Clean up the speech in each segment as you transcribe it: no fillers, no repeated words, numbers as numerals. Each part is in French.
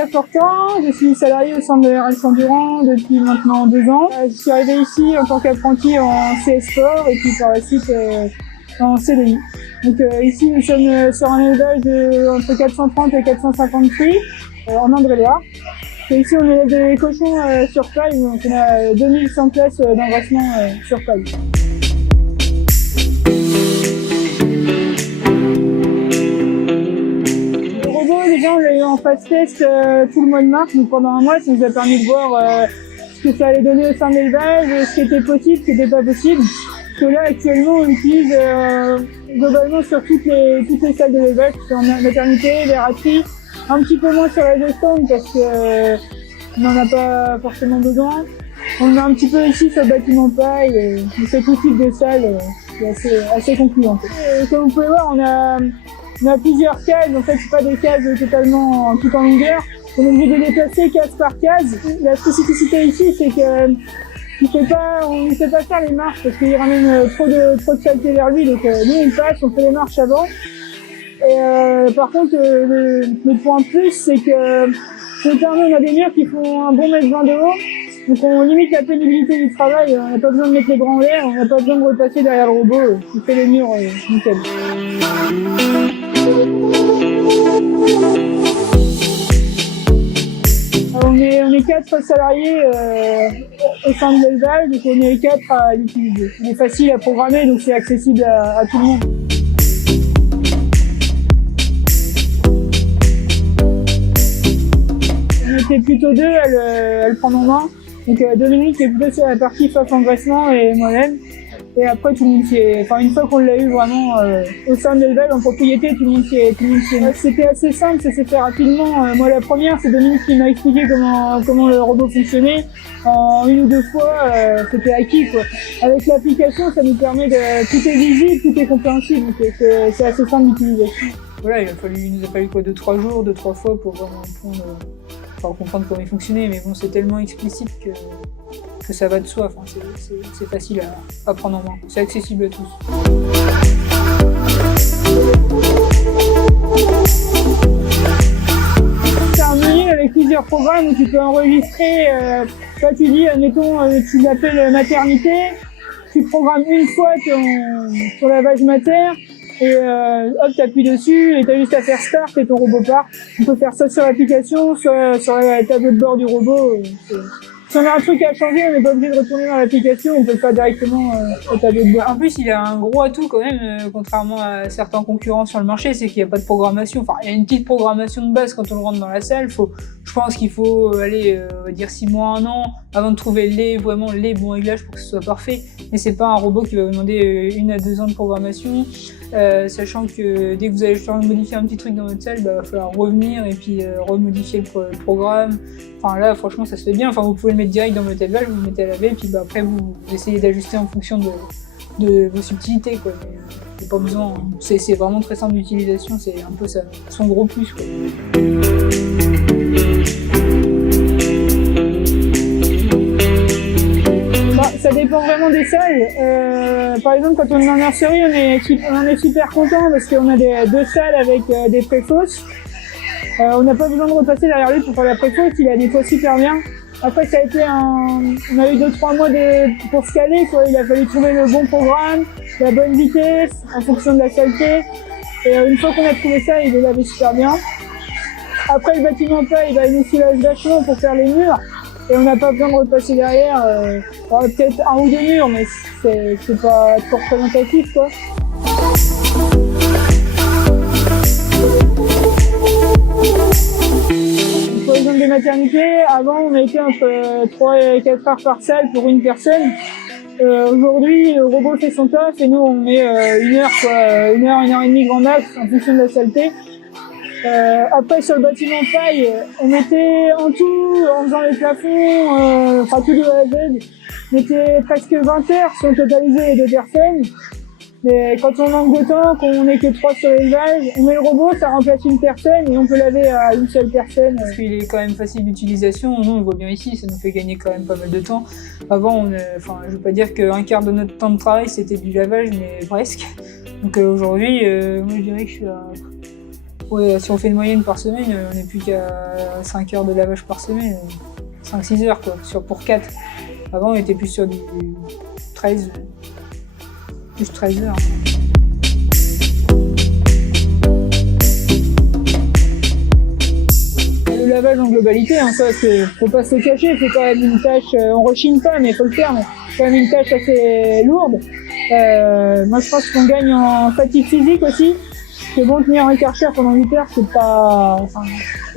important. Je suis salarié au centre de RS Endurant depuis maintenant 2 ans. Je suis arrivé ici en tant qu'apprenti en CS Sport et puis par la suite en CDI. Donc ici nous sommes sur un élevage entre 430 et 450 prix en Indre-et-Loire. Et ici on élève des cochons sur paille, donc on a 2100 places d'engraissement sur paille. Le robot, déjà on l'a eu en phase test tout le mois de mars, donc pendant un mois ça nous a permis de voir ce que ça allait donner au sein de l'élevage, ce qui était possible, ce qui n'était pas possible. Parce que là actuellement on l'utilise globalement sur toutes les salles de l'élevage, en maternité, les rateries, un petit peu moins sur la gestante parce que on n'en a pas forcément besoin. On a un petit peu ici sur le bâtiment paille, mais c'est tout type de salle, c'est assez concluant. Comme vous pouvez voir, on a plusieurs cases, en fait c'est pas des cases totalement tout en longueur. On est obligé de déplacer case par case. La spécificité ici c'est que on ne fait pas faire les marches parce qu'il ramène trop de saleté vers lui, donc nous on passe, on fait les marches avant. Et par contre le point plus c'est que notamment on a des murs qui font un bon 1,20 m de haut, donc on limite la pénibilité du travail, on n'a pas besoin de mettre les bras en l'air, on n'a pas besoin de repasser derrière le robot qui fait les murs nickel. On est 4 salariés au sein de l'élevage, donc on est 4 à l'utiliser. Il est facile à programmer, donc c'est accessible à tout le monde. On était plutôt 2 à le prendre en main. Donc Dominique est plutôt sur la partie face engraissement et moi-même. Et après tout le monde une fois qu'on l'a eu vraiment au sein de l'élevage en propriété, tout le monde s'y est. C'était assez simple, ça s'est fait rapidement. Moi la première, c'est Dominique qui m'a expliqué comment le robot fonctionnait. En 1 ou 2 fois, c'était acquis quoi. Avec l'application, ça nous permet de tout est visible, tout est compréhensible, donc c'est assez simple d'utilisation. Voilà, il nous a fallu 2-3 jours, 2-3 fois pour vraiment comprendre comment il fonctionnait, mais bon, c'est tellement explicite que ça va de soi. Enfin, c'est facile à prendre en main. C'est accessible à tous. C'est un menu avec plusieurs programmes où tu peux enregistrer. Toi, tu dis, admettons, tu l'appelles maternité, tu programmes une fois ton lavage mater. Et hop, t'appuies dessus et t'as juste à faire start et ton robot part. On peut faire ça sur l'application, sur la tableau de bord du robot. Si on a un truc à changer, on n'est pas obligé de retourner dans l'application, on peut le faire directement au tableau de bord. En plus, il a un gros atout quand même, contrairement à certains concurrents sur le marché, c'est qu'il n'y a pas de programmation. Enfin, il y a une petite programmation de base quand on le rentre dans la salle. Je pense qu'il faut aller, on va dire 6 mois, 1 an, avant de trouver vraiment les bons réglages pour que ce soit parfait. Mais c'est pas un robot qui va vous demander 1 à 2 ans de programmation. Sachant que dès que vous allez modifier un petit truc dans votre salle, il va falloir revenir et puis remodifier le programme. Enfin là, franchement, ça se fait bien. Enfin, vous pouvez le mettre direct dans votre élevage, vous le mettez à laver, et puis après vous essayez d'ajuster en fonction de vos subtilités, quoi. Mais pas besoin. C'est vraiment très simple d'utilisation. C'est un peu son gros plus, quoi. Ça dépend vraiment des salles. Par exemple, quand on est en nurserie, on est super content parce qu'on a 2 salles avec des préfosses. On n'a pas besoin de repasser derrière lui pour faire la préfosse, il la nettoie super bien. Après, ça a été on a eu 2-3 mois pour se caler, quoi. Il a fallu trouver le bon programme, la bonne vitesse, en fonction de la saleté. Et une fois qu'on a trouvé ça, il est lavé super bien. Après, le bâtiment paille, il nous soulage vachement pour faire les murs. Et on n'a pas besoin de repasser derrière, peut-être 1 ou 2 murs, mais c'est pas trop représentatif, quoi. Pour exemple des maternités, avant on a été entre 3 et 4 heures par salle pour une personne. Aujourd'hui, le robot fait son taf et nous on met 1 heure, quoi, 1 heure, 1 heure et demie grand max en fonction de la saleté. Après sur le bâtiment paille, on mettait en tout, en faisant les plafonds, tout de A à Z, on mettait presque 20 heures si on totalisait les 2 personnes. Mais quand on manque de temps, qu'on n'est que 3 sur l'élevage, on met le robot, ça remplace une personne et on peut laver à une seule personne. Parce qu'il est quand même facile d'utilisation, nous on le voit bien ici, ça nous fait gagner quand même pas mal de temps. Avant, je veux pas dire qu'un quart de notre temps de travail c'était du lavage, mais presque. Donc aujourd'hui, moi je dirais que je suis à Ouais, si on fait une moyenne par semaine, on n'est plus qu'à 5 heures de lavage par semaine, 5-6 heures quoi, pour 4. Avant on était plus sur du 13 heures. Le lavage en globalité, hein, ça faut pas se le cacher, c'est quand même une tâche, on rechigne pas mais faut le faire, mais c'est quand même une tâche assez lourde. Moi je pense qu'on gagne en fatigue physique aussi. C'est bon, tenir un Karcher pendant 8 heures, c'est pas, enfin,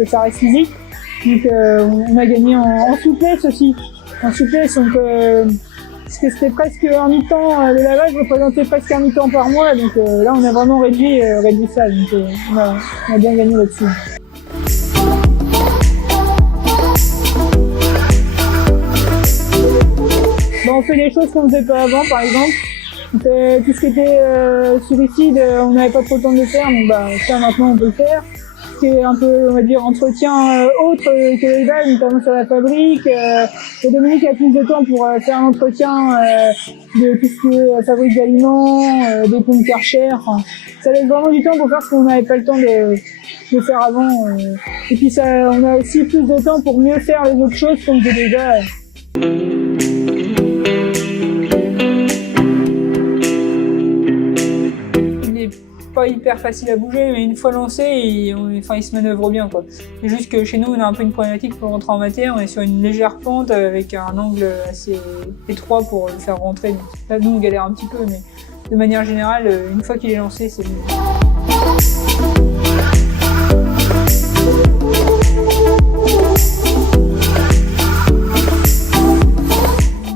ça reste physique. Donc on a gagné en souplesse aussi. En souplesse, donc parce que c'était presque un mi-temps, le lavage représentait presque un mi-temps par mois, donc là on a vraiment réduit ça, donc on a bien gagné là-dessus. Bon, on fait des choses qu'on ne faisait pas avant, par exemple. On fait tout ce qui était suicide, on n'avait pas trop le temps de le faire, donc bah ça maintenant on peut le faire. Ce qui est un peu, on va dire, entretien autre que l'élevage, notamment sur la fabrique. Dominique a plus de temps pour faire un entretien de tout ce qui est fabrique d'aliments, des pompes Karcher. Enfin, ça laisse vraiment du temps pour faire ce qu'on n'avait pas le temps de faire avant. Et puis ça, on a aussi plus de temps pour mieux faire les autres choses qu'on faisait déjà. Pas hyper facile à bouger, mais une fois lancé, il se manœuvre bien quoi. C'est juste que chez nous on a un peu une problématique pour rentrer en matière, on est sur une légère pente avec un angle assez étroit pour le faire rentrer. Donc, là nous on galère un petit peu, mais de manière générale, une fois qu'il est lancé, c'est mieux.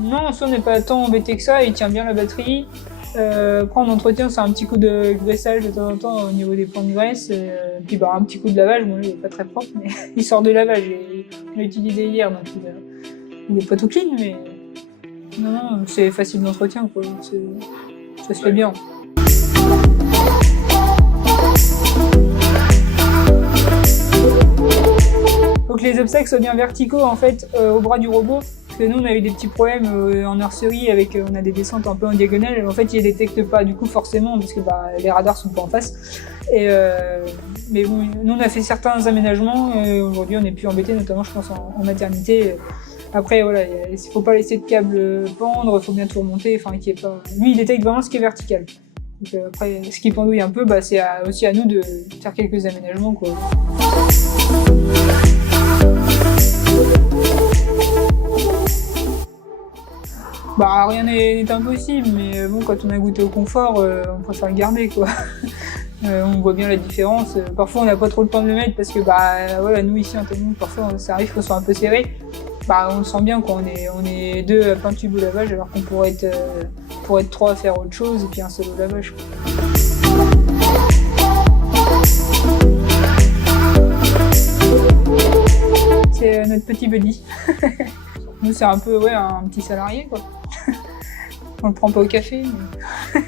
Non, ça on n'est pas tant embêté que ça, il tient bien la batterie. Prendre entretien, c'est un petit coup de graissage de temps en temps au niveau des points de graisse, puis bah, un petit coup de lavage. Bon, il est pas très propre, mais il sort de lavage. On l'a utilisé hier, donc il est pas tout clean, mais non, c'est facile d'entretien, quoi. Ça se fait bien. Faut que les obstacles soient bien verticaux en fait au bras du robot. Parce que nous on a eu des petits problèmes en nurserie avec on a des descentes un peu en diagonale, en fait ils les détectent pas du coup forcément parce que bah, les radars sont pas en face. Et mais bon, nous on a fait certains aménagements et aujourd'hui on est plus embêté, notamment je pense en maternité. Après voilà, il faut pas laisser de câble pendre, il faut bien tout remonter, enfin qu'il y ait pas. Lui il détecte vraiment ce qui est vertical. Donc après ce qui pendouille un peu, bah, c'est aussi à nous de faire quelques aménagements quoi. Bah rien n'est impossible, mais bon quand on a goûté au confort, on préfère le garder quoi. On voit bien la différence. Parfois on n'a pas trop le temps de le mettre parce que bah voilà, nous ici en Tamise, parfois ça arrive qu'on soit un peu serré. Bah on le sent bien quand on est deux à plein de tubes au lavage alors qu'on pourrait être trois à faire autre chose et puis un seul au lavage. C'est notre petit buddy. Nous c'est un peu ouais un petit salarié quoi. On le prend pas au café. Mais...